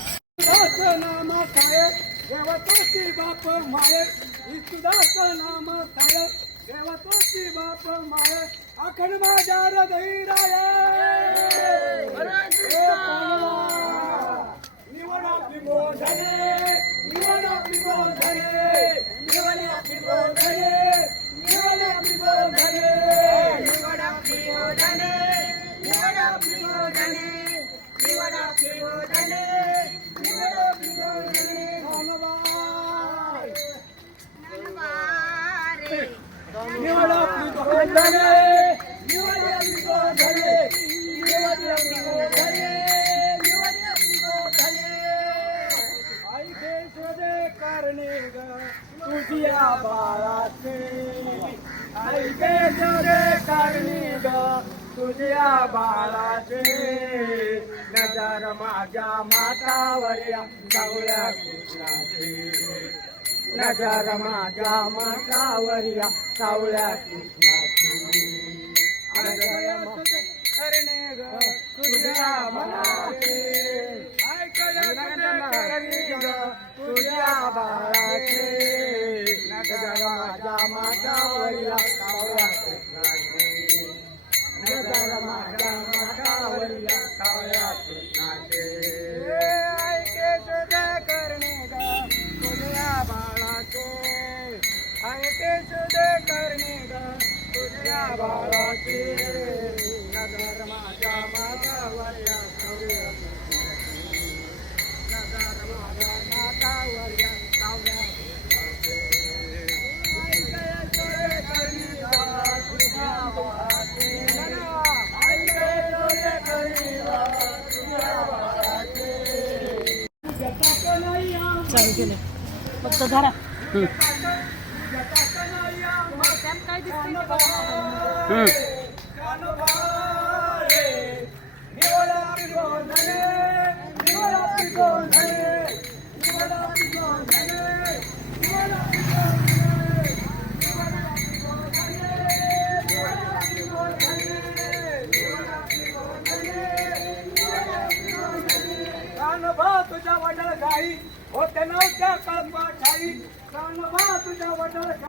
नाम साहेब देवा तोची बाप माये इतुदास नाम साहेब देवा तोची बाप माये अखंड माझ्या हृदयराये निवड आपली बोधने निवड आपली बोधने निवड आपली बोधने निवड आपली बोधने निवड आपली बोधने निवड आपली बोधने निवड आपली बोधने निवड आपली बोधने निवड आपली बोधने निवड आपली बोधने निवड आपली बोधने आई देश दे करणे ग तुझ्या बाळाचे आई देश दे करणे ग तुझ्या बाळाचे नजर माझ्या मातावर या सावळ्या कृष्णाचे नजर माझ्या मातावर या सावळ्या कृष्णाची करणे ग तुझ्या बाळाचे तुझ्या बाळाचे नजर माझ्या मातावर या सावळ्या कृष्णाची नजर माझ्या मातावर या सावळ्या कृष्णाचे ऐके सुद्धा करणे ग तुझ्या बाळाचे ऐके सुद्धा करणे ग तुझ्या बाळाचे नजर माझ्या मातावर या सावळ्या कृष्णाचे नजर माझ्या मातावर या सावळ्या कृष्णाचे ऐके सुद्धा करणे ग तुझ्या बाळाचे चालू केले फक्त धरा. काय हम्म.